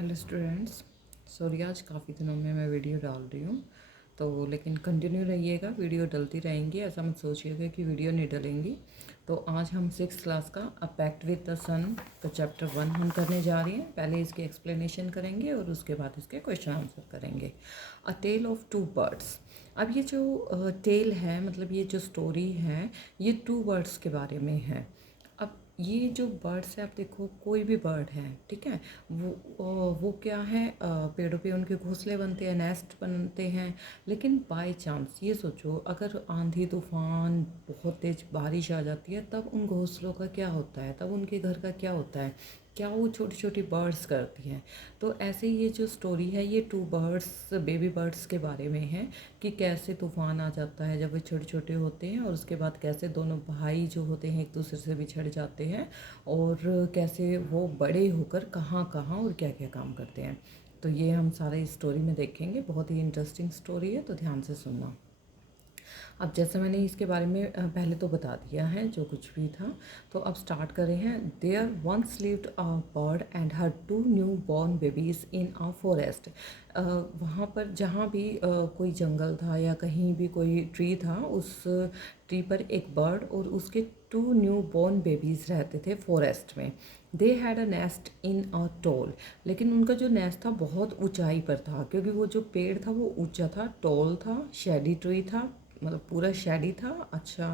Hello students. Sorry आज काफ़ी दिनों में मैं वीडियो डाल रही हूँ, तो लेकिन कंटिन्यू रहिएगा, वीडियो डलती रहेंगी। ऐसा मत सोचिएगा कि वीडियो नहीं डलेंगी। तो आज हम 6th क्लास का अ पैक्ट विद द सन का चैप्टर 1 हम करने जा रहे हैं। पहले इसकी एक्सप्लेनेशन करेंगे और उसके बाद इसके क्वेश्चन आंसर करेंगे। अ टेल ऑफ टू बर्ड्स। अब ये जो टेल है, मतलब ये जो स्टोरी है, ये 2 बर्ड्स के बारे में है। अब ये जो बर्ड्स है, आप देखो कोई भी बर्ड है, ठीक है, वो क्या है, पेड़ों पे उनके घोंसले बनते हैं, नेस्ट बनते हैं। लेकिन बाय चांस ये सोचो, अगर आंधी तूफान बहुत तेज बारिश आ जाती है, तब उन घोंसलों का क्या होता है, तब उनके घर का क्या होता है, क्या वो छोटी छोटी बर्ड्स करती हैं। तो ऐसे ही ये जो स्टोरी है, ये 2 बर्ड्स, बेबी बर्ड्स के बारे में है कि कैसे तूफान आ जाता है जब वो छोटे छोटे होते हैं, और उसके बाद कैसे दोनों भाई जो होते हैं एक दूसरे से बिछड़ जाते हैं, और कैसे वो बड़े होकर कहाँ कहाँ और क्या क्या काम करते हैं। तो ये हम सारा इस स्टोरी में देखेंगे। बहुत ही इंटरेस्टिंग स्टोरी है, तो ध्यान से सुनना। अब जैसे मैंने इसके बारे में पहले तो बता दिया है जो कुछ भी था, तो अब स्टार्ट कर रहे हैं। There once lived a bird and her 2 new born babies in a forest. वहाँ पर जहाँ भी कोई जंगल था या कहीं भी कोई ट्री था, उस ट्री पर एक बर्ड और उसके 2 न्यू बॉर्न बेबीज़ रहते थे फॉरेस्ट में। They had a nest in a toll. लेकिन उनका जो नेस्ट था बहुत ऊंचाई पर था, क्योंकि वो जो पेड़ था वो ऊंचा था, टॉल था, शेडी ट्री था, मतलब पूरा शेडी था, अच्छा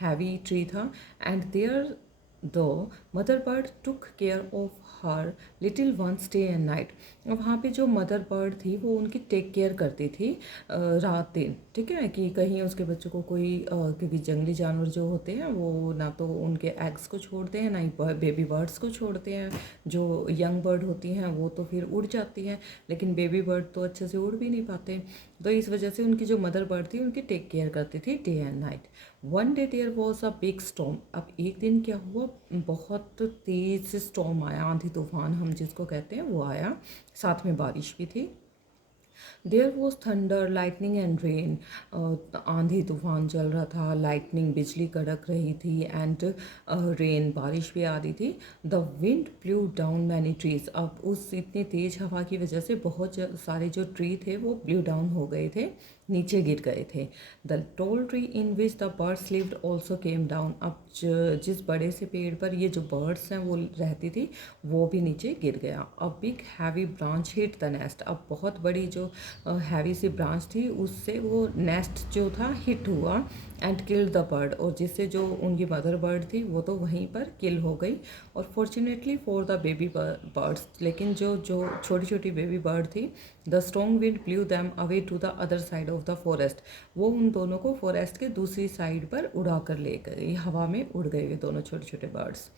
हैवी ट्री था। एंड देयर दो mother bird took care of her little ones day and night. वहाँ पे जो मदर बर्ड थी वो उनकी टेक केयर करती थी रात दिन, ठीक है, कि कहीं उसके बच्चों को कोई क्योंकि जंगली जानवर जो होते हैं वो ना तो उनके एग्स को छोड़ते हैं, ना ही बेबी बर्ड्स को छोड़ते हैं। जो यंग बर्ड होती हैं वो तो फिर उड़ जाती हैं, लेकिन बेबी बर्ड तो अच्छे से उड़ भी नहीं पाते। तो इस वजह से उनकी जो मदर बर्ड थी उनकी टेक केयर करती थी day and night. One day there was a big storm. अब एक दिन क्या हुआ, बहुत तेज स्टॉर्म आया, आंधी तूफान हम जिसको कहते हैं वो आया, साथ में बारिश भी थी। There was thunder lightning and rain. आंधी तूफान चल रहा था, लाइटनिंग बिजली कड़क रही थी, एंड रेन बारिश भी आ रही थी। The wind blue down many trees. अब उस इतनी तेज हवा की वजह से बहुत सारे जो ट्री थे वो ब्लू डाउन हो गए थे, नीचे गिर गए थे। The toll tree in which the birds lived also came down. अब जिस बड़े से पेड़ पर ये जो बर्ड्स हैं वो रहती थी, वो भी नीचे गिर गया। A big heavy branch hit the nest. अब बहुत बड़ी जो हैवी सी ब्रांच थी उससे वो नेस्ट जो था हिट हुआ, एंड किल्ड द बर्ड, और जिससे जो उनकी मदर बर्ड थी वो तो वहीं पर किल हो गई। और fortunately for the baby birds, लेकिन जो जो छोटी छोटी बेबी बर्ड थी, the strong wind blew them away to the other side of the forest. वो उन दोनों को फॉरेस्ट के दूसरी साइड पर उड़ा कर ले गई, हवा में उड़ गए ये दोनों छोटे छोटे birds.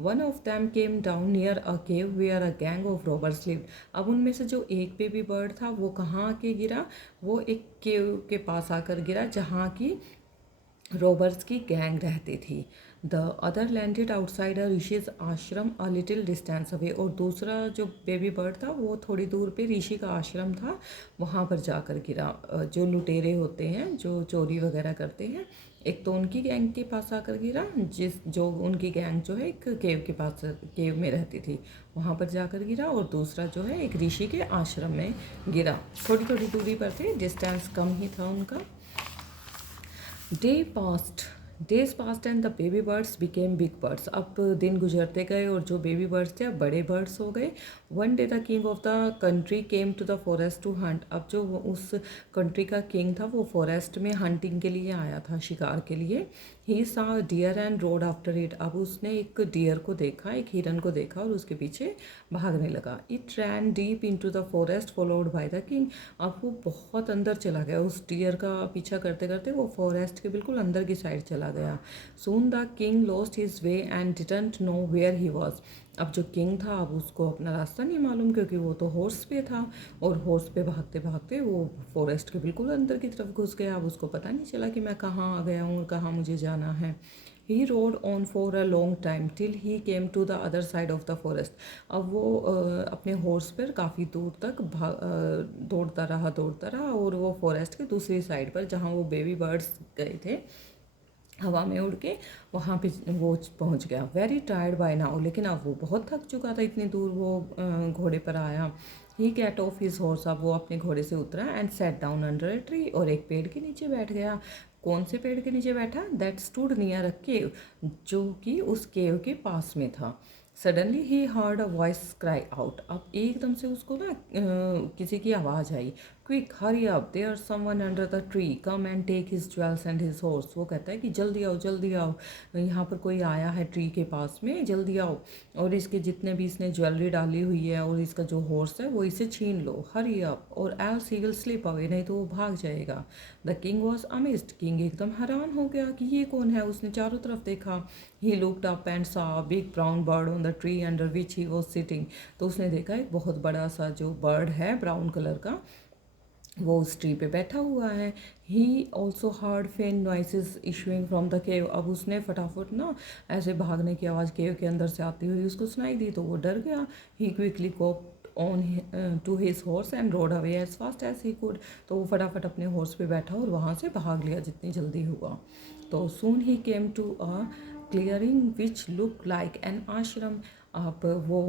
One of them came down near a cave where a gang of robbers lived. अब उनमें से जो एक बेबी बर्ड था वो कहाँ आके गिरा, वो एक केव के पास आकर गिरा जहाँ की रॉबर्स की गैंग रहती थी। द अदर लैंडेड आउटसाइड अ ऋषिज आश्रम अ लिटिल डिस्टेंस अवे। और दूसरा जो बेबी बर्ड था वो थोड़ी दूर पे ऋषि का आश्रम था, वहाँ पर जाकर गिरा। जो लुटेरे होते हैं जो चोरी वगैरह करते हैं, एक तो उनकी गैंग के पास आकर गिरा, जो उनकी गैंग जो है एक केव के पास, केव में रहती थी, वहाँ पर जाकर गिरा। और दूसरा जो है एक ऋषि के आश्रम में गिरा। थोड़ी थोड़ी दूरी पर थे, डिस्टेंस कम ही था उनका। Day past days past and the baby birds became big birds. अब दिन गुजरते गए और जो बेबी बर्ड्स थे अब बड़े बर्ड्स हो गए। One day the king of the country came to the forest to hunt. अब जो उस कंट्री का किंग था वो फॉरेस्ट में हंटिंग के लिए आया था, शिकार के लिए। He saw deer and rode after it. अब उसने एक डियर को देखा, एक हिरन को देखा, और उसके पीछे भागने लगा। It ran deep into the forest followed by the king. अब वो बहुत अंदर चला गया, उस डियर का पीछा करते करते वो फॉरेस्ट के बिल्कुल अंदर की साइड चला गया। Soon the king lost his way and didn't know where he was. अब जो किंग था अब उसको अपना रास्ता नहीं मालूम, क्योंकि वो तो हॉर्स पे था, और हॉर्स पे भागते भागते वो फॉरेस्ट के बिल्कुल अंदर की तरफ घुस गया। अब उसको पता नहीं चला कि मैं कहाँ आ गया हूँ और कहाँ मुझे जाना है। He rode on for a long time till he came to the other side of the forest. अब वो अपने हॉर्स पर काफ़ी दूर तक दौड़ता रहा और वो फॉरेस्ट के दूसरी साइड पर जहाँ वो बेबी बर्ड्स गए थे हवा में उड़ के वहाँ पे वो पहुँच गया। वेरी टायर्ड बाय नाउ, लेकिन अब वो बहुत थक चुका था, इतनी दूर वो घोड़े पर आया। ही गेट ऑफ हिज हॉर्स, अब वो अपने घोड़े से उतरा and sat down under a tree, और एक पेड़ के नीचे बैठ गया। कौन से पेड़ के नीचे बैठा? That stood near a cave, जो कि उस केव के पास में था। Suddenly he heard a voice cry out, अब एकदम से उसको ना किसी की आवाज़ आई। Quick hurry up, there someone under the tree, come and take his jewels and his horse. वो कहता है कि जल्दी आओ, यहाँ पर कोई आया है ट्री के पास में, जल्दी आओ, और इसके जितने भी इसने ज्वेलरी डाली हुई है और इसका जो हॉर्स है वो इसे छीन लो, हरी अप, और else he will slip away, नहीं तो वो भाग जाएगा। The king was amazed, king एकदम हैरान हो गया कि ये कौन है। उसने चारों तरफ देखा। He looked up and saw big brown bird on the tree under which he was sitting, तो उसने देखा एक बहुत बड़ा सा जो बर्ड है ब्राउन कलर का, वो उस ट्री पे बैठा हुआ है। He also hard fan noises issuing from the cave, अब उसने फटाफट ना ऐसे भागने की आवाज़ केव के अंदर से आती हुई उसको सुनाई दी, तो वो डर गया। He quickly got on to his horse and rode away as fast as he could, तो वो फटाफट अपने हॉर्स पे बैठा और वहाँ से भाग लिया जितनी जल्दी हुआ। तो soon he came to a clearing which look like an ashram, अब वो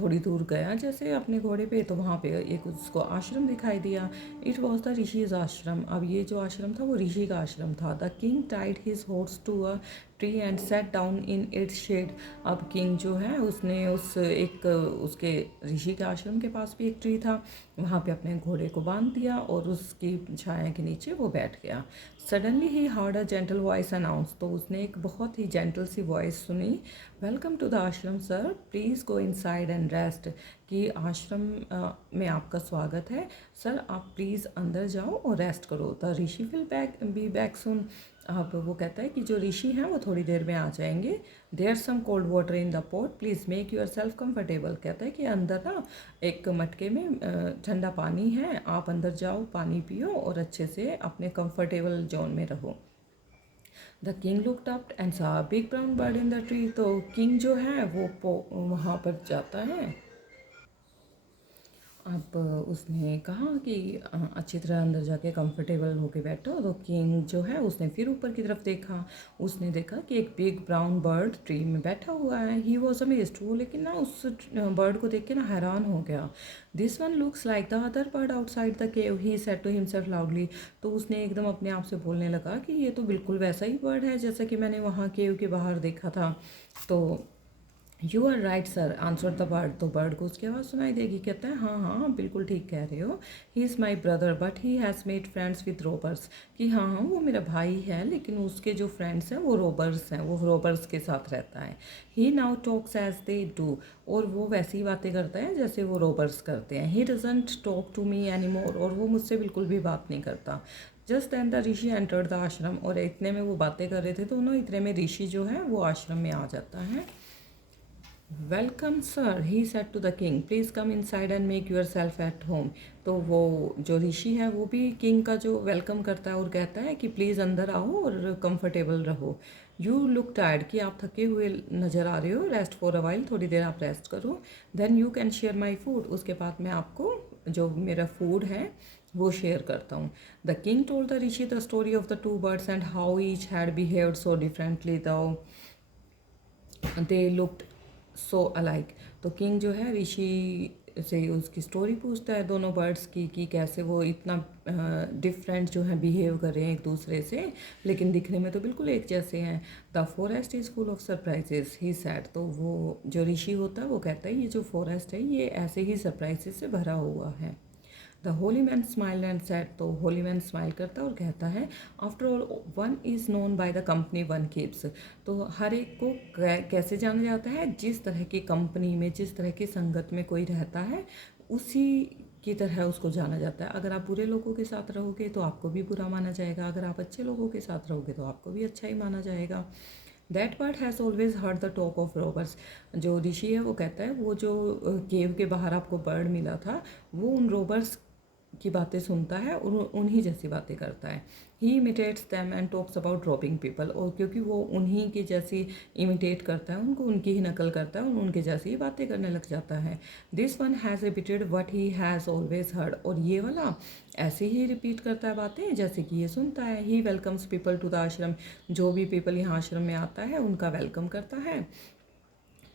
थोड़ी दूर गया जैसे अपने घोड़े पे, तो वहाँ पे एक उसको आश्रम दिखाई दिया। इट वॉज द ऋषिज आश्रम, अब ये जो आश्रम था वो ऋषि का आश्रम था। The king tied his horse to a tree and sat down in its shade, अब किंग जो है उसने उस एक उसके ऋषि के आश्रम के पास भी एक ट्री था, वहाँ पे अपने घोड़े को बांध दिया और उसकी छाया के नीचे वो बैठ गया। Suddenly he hard a gentle voice announce, तो उसने एक बहुत ही जेंटल सी वॉइस सुनी। वेलकम टू द आश्रम sir, please go inside and rest, कि आश्रम में आपका स्वागत है सर, आप प्लीज़ अंदर जाओ और रेस्ट करो। The Rishi will be back soon, अब वो कहता है कि जो ऋषि हैं वो थोड़ी देर में आ जाएंगे। There some cold water in the pot, please make yourself comfortable, कहता है कि अंदर ना एक मटके में ठंडा पानी है, आप अंदर जाओ, पानी पियो और अच्छे से अपने कंफर्टेबल जोन में रहो। The king looked up and saw big brown bird in the tree, तो किंग जो है वो वहाँ पर जाता है। अब उसने कहा कि अच्छी तरह अंदर जाके कंफर्टेबल होके बैठो, तो किंग जो है उसने फिर ऊपर की तरफ देखा। उसने देखा कि एक बिग ब्राउन बर्ड ट्री में बैठा हुआ है। ही वॉज अमेज्ड, वो लेकिन ना उस बर्ड को देख के ना हैरान हो गया। This one looks like the other bird outside the cave, he said to himself loudly, तो उसने एकदम अपने आप से बोलने लगा कि ये तो बिल्कुल वैसा ही बर्ड है जैसा कि मैंने वहाँ केव के बाहर देखा था। तो you are right sir answer the bird, तो बर्ड को उसकी आवाज़ सुनाई देगी, कहता है हाँ हाँ बिल्कुल ठीक कह रहे हो। He is my brother but he has made friends with robbers, कि हाँ हाँ वो मेरा भाई है लेकिन उसके जो फ्रेंड्स हैं वो रोबर्स हैं, वो रोबर्स के साथ रहता है। He now talks as they do, और वो वैसी बातें करता है जैसे वो रोबर्स करते हैं। He doesn't talk to me any more, और वो मुझसे बिल्कुल भी बात नहीं करता। Just then the rishi entered the ashram, और इतने में वो बातें कर रहे थे तो उन्होंने इतने में ऋषि जो है वो आश्रम में आ जाता है। Welcome sir, he said to the king, please come inside and make yourself at home, तो वो जो ऋषि है वो भी किंग का जो वेलकम करता है और कहता है कि प्लीज़ अंदर आओ और कंफर्टेबल रहो। यू लुक टायर्ड, कि आप थके हुए नज़र आ रहे हो, रेस्ट फॉर अ वाइल, थोड़ी देर आप रेस्ट करो। Then you can share my food, उसके बाद मैं आपको जो मेरा फूड है वो शेयर करता हूँ। The king told the Rishi the story of the two birds and how each had behaved so differently दो दे लुक्ड सो अलाइक, तो किंग जो है ऋषि से उसकी स्टोरी पूछता है दोनों बर्ड्स की, कि कैसे वो इतना डिफरेंट जो है बिहेव कर रहे हैं एक दूसरे से, लेकिन दिखने में तो बिल्कुल एक जैसे हैं। The forest is full of surprises he sad, तो वो जो ऋषि होता है वो कहता है ये जो फॉरेस्ट है ये ऐसे ही सरप्राइजेस से भरा हुआ है। The Holi man smile and said, तो होली मैन स्माइल करता है और कहता है after all one is known by the company one keeps, तो हर एक को कैसे जाना जाता है, जिस तरह की कंपनी में जिस तरह की संगत में कोई रहता है उसी की तरह उसको जाना जाता है। अगर आप बुरे लोगों के साथ रहोगे तो आपको भी बुरा माना जाएगा, अगर आप अच्छे लोगों के साथ रहोगे तो आपको भी अच्छा ही माना जाएगा। That bird has always heard the talk of robbers, जो ऋषि है वो कहता है वो जो केव के बाहर आपको बर्ड मिला था वो उन रॉबर्स की बातें सुनता है और उन्हीं जैसी बातें करता है। He imitates them and talks about dropping people, और क्योंकि वो उन्हीं की जैसी इमिटेट करता है, उनको उनकी ही नकल करता है और उनके जैसी ही बातें करने लग जाता है। This one has repeated what he has always heard, और ये वाला ऐसे ही रिपीट करता है बातें जैसे कि ये सुनता है। ही वेलकम्स पीपल टू द आश्रम, जो भी पीपल यहाँ आश्रम में आता है उनका वेलकम करता है।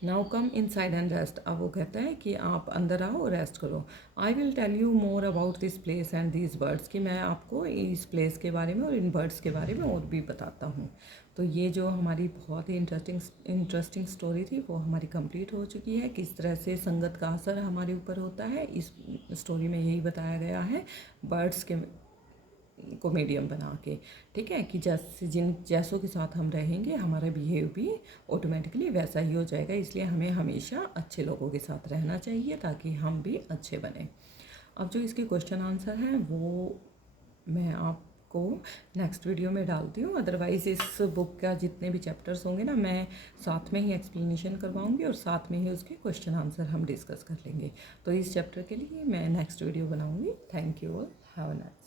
Now come in side and rest, अब वो कहता है कि आप अंदर आओ और रेस्ट करो। I will tell you more about this place and these birds, कि मैं आपको इस प्लेस के बारे में और इन बर्ड्स के बारे में और भी बताता हूँ। तो ये जो हमारी बहुत ही इंटरेस्टिंग स्टोरी थी वो हमारी कंप्लीट हो चुकी है। किस तरह से संगत का असर हमारे ऊपर होता है इस स्टोरी में यही बताया गया है, बर्ड्स के को मीडियम बना के। ठीक है, कि जैसे जिन जैसों के साथ हम रहेंगे हमारा बिहेव भी ऑटोमेटिकली वैसा ही हो जाएगा, इसलिए हमें हमेशा अच्छे लोगों के साथ रहना चाहिए ताकि हम भी अच्छे बने। अब जो इसके क्वेश्चन आंसर हैं वो मैं आपको नेक्स्ट वीडियो में डालती हूँ, अदरवाइज़ इस बुक का जितने भी चैप्टर्स होंगे ना मैं साथ में ही एक्सप्लेनेशन करवाऊँगी और साथ में ही उसके क्वेश्चन आंसर हम डिस्कस कर लेंगे। तो इस चैप्टर के लिए मैं नेक्स्ट वीडियो बनाऊँगी। Thank you all, have a nice